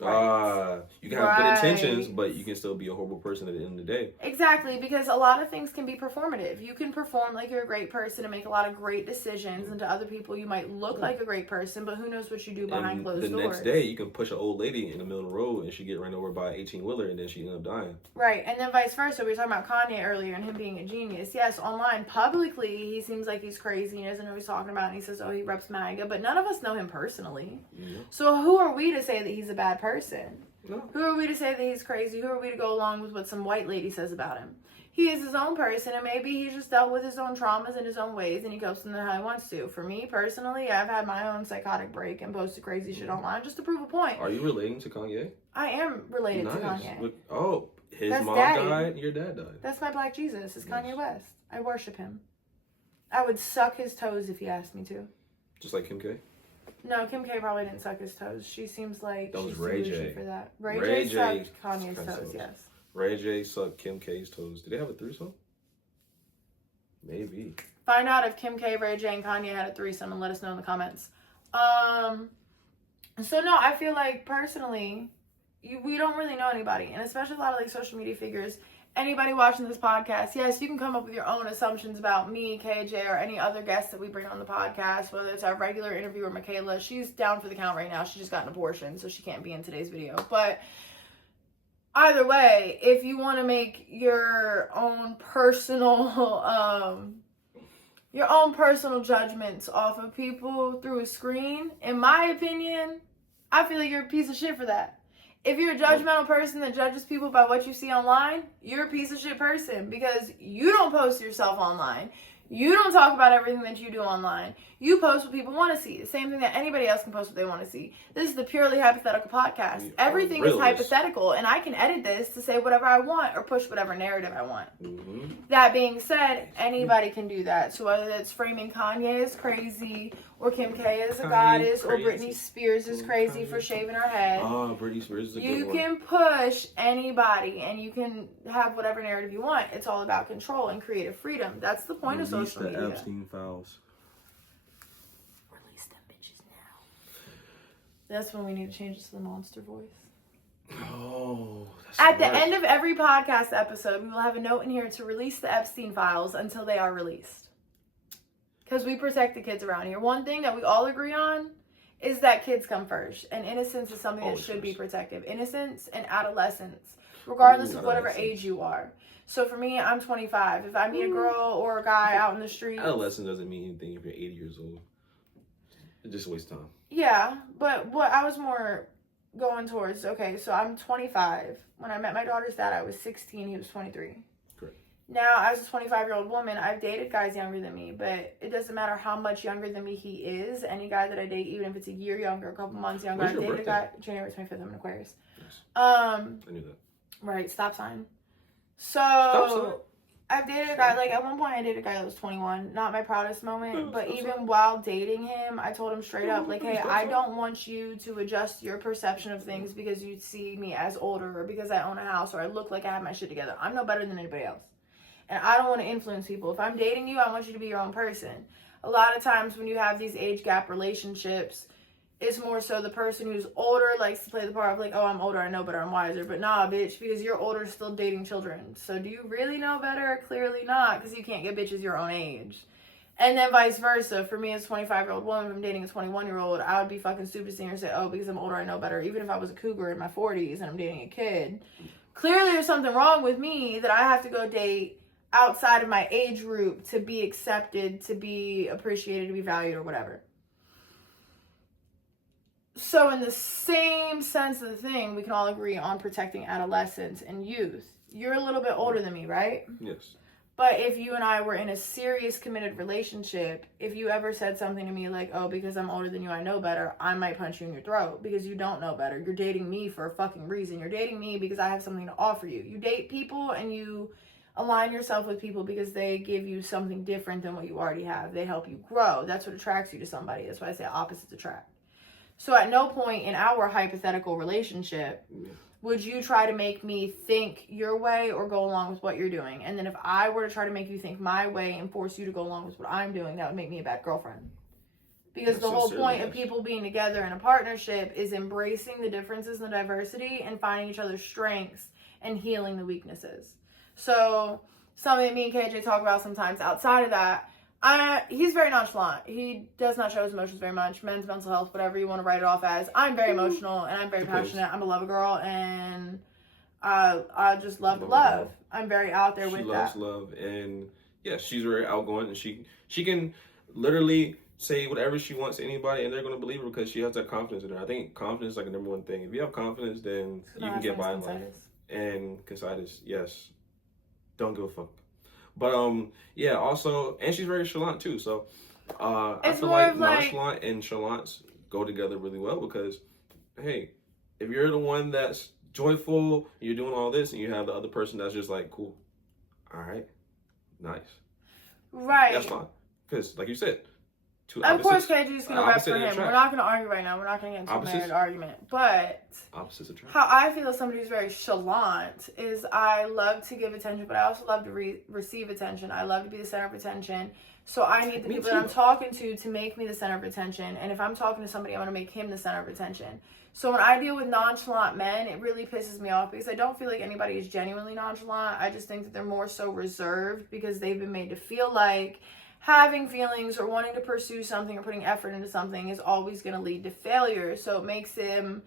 Right. You can have good intentions, but you can still be a horrible person at the end of the day. Exactly, because a lot of things can be performative. You can perform like you're a great person and make a lot of great decisions, and to other people you might look like a great person, but who knows what you do behind closed doors. The next day you can push an old lady in the middle of the road and she get ran over by an 18-wheeler and then she end up dying. Right, and then vice versa. We were talking about Kanye earlier and him being a genius. Yes, online, publicly, he seems like he's crazy and he doesn't know what he's talking about, and he says, oh, he reps MAGA, but none of us know him personally. Yeah. So who are we to say that he's a bad person? No. Who are we to say that he's crazy? Who are we to go along with what some white lady says about him? He is his own person, and maybe he just dealt with his own traumas in his own ways, and he copes with them how he wants to. For me, personally, I've had my own psychotic break and posted crazy shit online just to prove a point. Are you relating to Kanye? I am related to Kanye. His mom died, your dad died. That's my Black Jesus. It's Kanye West. I worship him. I would suck his toes if he asked me to. Just like Kim K? No, Kim K probably didn't suck his toes. She seems like That was she's Ray too J. bougie for that. Ray J sucked Kanye's Kanye's toes, yes. Ray J sucked Kim K's toes. Did they have a threesome? Maybe. Find out if Kim K, Ray J, and Kanye had a threesome and let us know in the comments. So no, I feel like personally, we don't really know anybody, and especially a lot of like social media figures. Anybody watching this podcast, yes, you can come up with your own assumptions about me, KJ, or any other guests that we bring on the podcast, whether it's our regular interviewer, Michaela. She's down for the count right now. She just got an abortion, so she can't be in today's video. But either way, if you want to make your own personal judgments off of people through a screen, in my opinion, I feel like you're a piece of shit for that. If you're a judgmental person that judges people by what you see online, you're a piece of shit person because you don't post yourself online. You don't talk about everything that you do online. You post what people want to see. The same thing that anybody else can post what they want to see. This is the Purely Hypothetical podcast. Everything is hypothetical, and I can edit this to say whatever I want or push whatever narrative I want. Mm-hmm. That being said, anybody can do that. So whether it's framing Kanye as crazy, or Kim K as a goddess, or Britney Spears is crazy for shaving her head. Oh, Britney Spears is a good one. You can push anybody, and you can have whatever narrative you want. It's all about control and creative freedom. That's the point of social media. Release the Epstein files. Release them bitches now. That's when we need to change it to the monster voice. Oh, that's At the end of every podcast episode, we will have a note in here to release the Epstein files until they are released. Because we protect the kids around here. One thing that we all agree on is that kids come first. And innocence is something that should be protected. Innocence and adolescence, regardless of whatever age you are. So for me, I'm 25. If I meet a girl or a guy out in the street... Adolescence doesn't mean anything if you're 80 years old. It just wastes time. Yeah, but what I was more going towards... Okay, so I'm 25. When I met my daughter's dad, I was 16. He was 23. Now, as a 25-year-old woman, I've dated guys younger than me, but it doesn't matter how much younger than me he is. Any guy that I date, even if it's a year younger, a couple months younger, I've dated a guy January 25th. I'm an Aquarius. Yes. I knew that. Right, stop sign. So, I've dated a guy, like at one point I dated a guy that was 21. Not my proudest moment, but even while dating him, I told him straight up, like, hey, I don't want you to adjust your perception of things because you see me as older or because I own a house or I look like I have my shit together. I'm no better than anybody else. And I don't want to influence people. If I'm dating you, I want you to be your own person. A lot of times when you have these age gap relationships, it's more so the person who's older likes to play the part of like, oh, I'm older, I know better, I'm wiser. But nah, bitch, because you're older, still dating children. So do you really know better? Clearly not, because you can't get bitches your own age. And then vice versa. For me as a 25-year-old woman, if I'm dating a 21-year-old, I would be fucking stupid sitting here and say, oh, because I'm older, I know better. Even if I was a cougar in my 40s and I'm dating a kid. Clearly there's something wrong with me that I have to go date outside of my age group to be accepted, to be appreciated, to be valued, or whatever. So in the same sense of the thing, we can all agree on protecting adolescents and youth. You're a little bit older than me, right? Yes. But if you and I were in a serious committed relationship, if you ever said something to me like, oh, because I'm older than you, I know better, I might punch you in your throat because you don't know better. You're dating me for a fucking reason. You're dating me because I have something to offer you. You date people and you align yourself with people because they give you something different than what you already have. They help you grow. That's what attracts you to somebody. That's why I say opposites attract. So at no point in our hypothetical relationship would you try to make me think your way or go along with what you're doing. And then if I were to try to make you think my way and force you to go along with what I'm doing, that would make me a bad girlfriend. Because the whole point of people being together in a partnership is embracing the differences and the diversity and finding each other's strengths and healing the weaknesses. So something that me and KJ talk about sometimes outside of that, he's very nonchalant. He does not show his emotions very much. Men's mental health, whatever you want to write it off as. I'm very emotional and I'm very passionate. I'm a lover girl and I just love love. I'm very out there with that. She loves love and yeah, she's very outgoing and she can literally say whatever she wants to anybody and they're going to believe her because she has that confidence in her. I think confidence is like the number one thing. If you have confidence, then you can get by in life. And concisus, yes. Don't give a fuck. But yeah, also, and she's very chalant too. So I feel like nonchalant and chalants go together really well because, hey, if you're the one that's joyful, you're doing all this, and you have the other person that's just like, cool, all right, nice, right? That's fine. Because, like you said, of course, KG's going to rep for him. attract. We're not going to argue right now. We're not going to get into a married argument. But opposites attract. How I feel as somebody who's very chalant is I love to give attention, but I also love to receive attention. I love to be the center of attention. So I need the people that I'm talking to make me the center of attention. And if I'm talking to somebody, I'm going to make him the center of attention. So when I deal with nonchalant men, it really pisses me off because I don't feel like anybody is genuinely nonchalant. I just think that they're more so reserved because they've been made to feel like having feelings or wanting to pursue something or putting effort into something is always going to lead to failure. So it makes them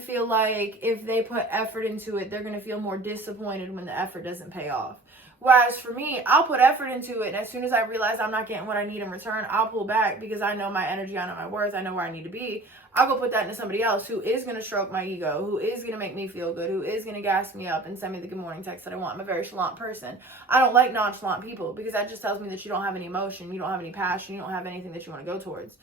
feel like if they put effort into it, they're going to feel more disappointed when the effort doesn't pay off. Whereas for me, I'll put effort into it, and as soon as I realize I'm not getting what I need in return, I'll pull back because I know my energy, I know my worth, I know where I need to be. I'll go put that into somebody else who is going to stroke my ego, who is going to make me feel good, who is going to gas me up and send me the good morning text that I want. I'm a very chalant person. I don't like nonchalant people because that just tells me that you don't have any emotion, you don't have any passion, you don't have anything that you want to go towards.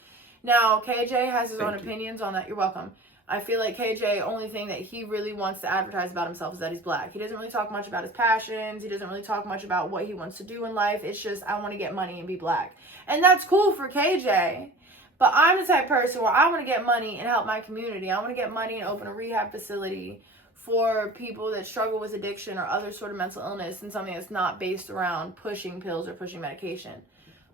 Now, KJ has his own opinions on that. You're welcome. I feel like KJ, only thing that he really wants to advertise about himself is that he's black. He doesn't really talk much about his passions. He doesn't really talk much about what he wants to do in life. It's just, I want to get money and be black. And that's cool for KJ. But I'm the type of person where I want to get money and help my community. I want to get money and open a rehab facility for people that struggle with addiction or other sort of mental illness and something that's not based around pushing pills or pushing medication.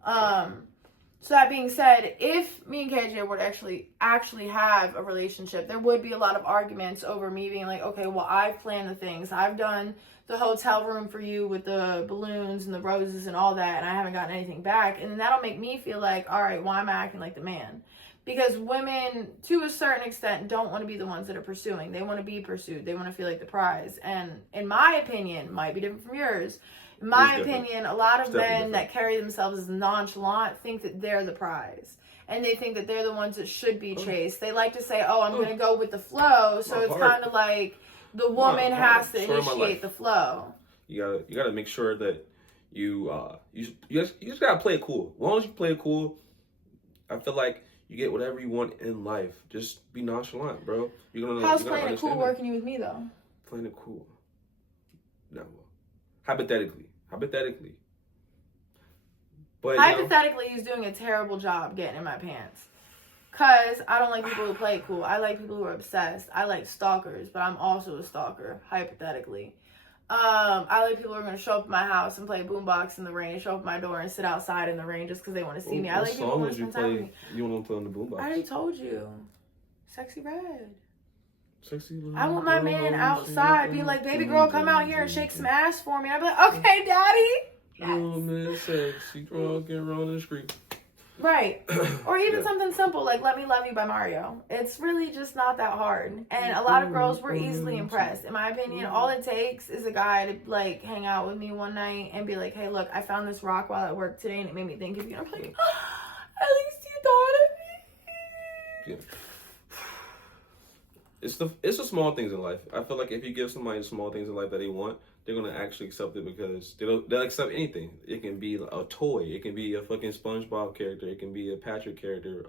So that being said, if me and KJ were to actually have a relationship, there would be a lot of arguments over me being like, okay, well, I've planned the things. I've done the hotel room for you with the balloons and the roses and all that, and I haven't gotten anything back. And then that'll make me feel like, all right, why am I acting like the man? Because women, to a certain extent, don't want to be the ones that are pursuing. They want to be pursued. They want to feel like the prize. And in my opinion, might be different from yours, in my opinion, a lot of men that carry themselves as nonchalant think that they're the prize. And they think that they're the ones that should be chased. They like to say, oh, I'm going to go with the flow. So it's kind of like the woman has to initiate the flow. You gotta make sure that you just gotta play it cool. As long as you play it cool, I feel like you get whatever you want in life. Just be nonchalant, bro. How's playing it cool working with me, though? Playing it cool. No. Hypothetically. But hypothetically, he's doing a terrible job getting in my pants. Because I don't like people who play it cool. I like people who are obsessed. I like stalkers, but I'm also a stalker, hypothetically. I like people who are going to show up at my house and play boombox in the rain, show up at my door and sit outside in the rain just because they want to see me. I like people who want to spend time with me. You want to play on the boombox? I already told you. Sexy Red. Sexy Red. I want my man outside being like, baby girl, come out here and shake some ass for me. I'd be like, okay, daddy. Yes. Oh, man, sexy girl, get around the street. Right. Or even something simple like Let Me Love You by Mario. It's really just not that hard. And a lot of girls were easily impressed. In my opinion, all it takes is a guy to like hang out with me one night and be like, hey, look, I found this rock while at work today and it made me think of you. And I'm like, at least you thought of me. Yeah. It's the small things in life. I feel like if you give somebody the small things in life that they want, they're gonna actually accept it because they'll accept anything. It can be a toy, it can be a fucking SpongeBob character, it can be a Patrick character,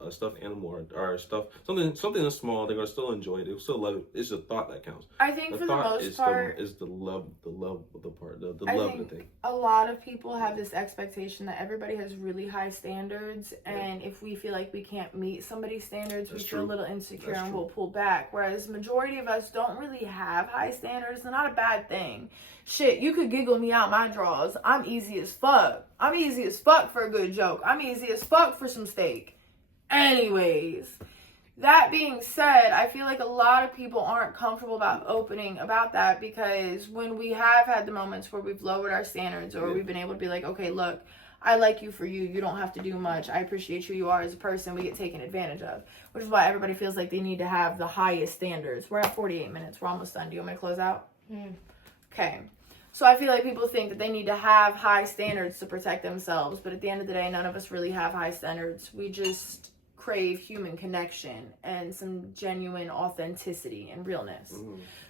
a stuffed animal or stuff something that's small. They're gonna still enjoy it. They'll still love it. It's the thought that counts. I think for the most part, is the love of the part, the I love think of the thing. A lot of people have this expectation that everybody has really high standards, and if we feel like we can't meet somebody's standards, we feel a little insecure and we'll pull back. Whereas majority of us don't really have high standards. It's not a bad thing. Shit, you could giggle me out my drawers. I'm easy as fuck. I'm easy as fuck for a good joke. I'm easy as fuck for some steak. Anyways, that being said, I feel like a lot of people aren't comfortable about opening about that because when we have had the moments where we've lowered our standards or we've been able to be like, okay, look, I like you for you. You don't have to do much. I appreciate who you are as a person. We get taken advantage of, which is why everybody feels like they need to have the highest standards. We're at 48 minutes. We're almost done. Do you want me to close out? Okay. So I feel like people think that they need to have high standards to protect themselves, but at the end of the day, none of us really have high standards. We just crave human connection and some genuine authenticity and realness.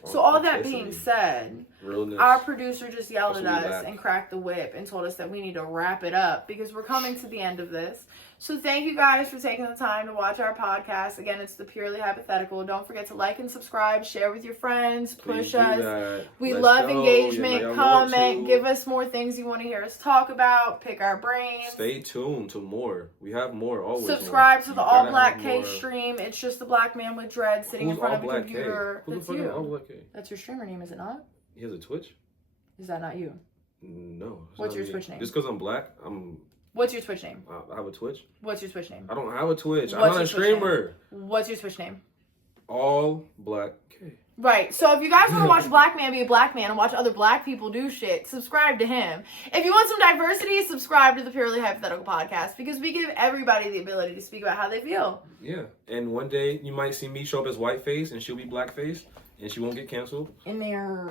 So all that being said, Realness. Our producer just yelled at That's what we us lack. and cracked the whip and told us that we need to wrap it up because we're coming to the end of this. So thank you guys for taking the time to watch our podcast. Again, it's the Purely Hypothetical. Don't forget to like and subscribe, share with your friends, Please push do us. that. We Let's love go. engagement, You know, y'all want comment, to. give us more things you want to hear us talk about, pick our brains. Stay tuned to more. We have more always. Subscribe to more. the You All gotta Black have K more. stream. It's just the black man with dread sitting Who's in front All of a Black computer. K? Who the That's fuck is All you. Black K? That's your streamer name, is it not? He has a Twitch? Is that not you? No. it's What's not your me. Twitch name? Just because I'm black, What's your Twitch name? I have a Twitch. What's your Twitch name? I don't have a Twitch. I'm What's not a your Twitch name? streamer. What's your Twitch name? All Black K. Right. So if you guys want to watch Black Man be a black man and watch other black people do shit, subscribe to him. If you want some diversity, subscribe to the Purely Hypothetical podcast because we give everybody the ability to speak about how they feel. Yeah. And one day you might see me show up as whiteface and she'll be blackface and she won't get canceled. In there.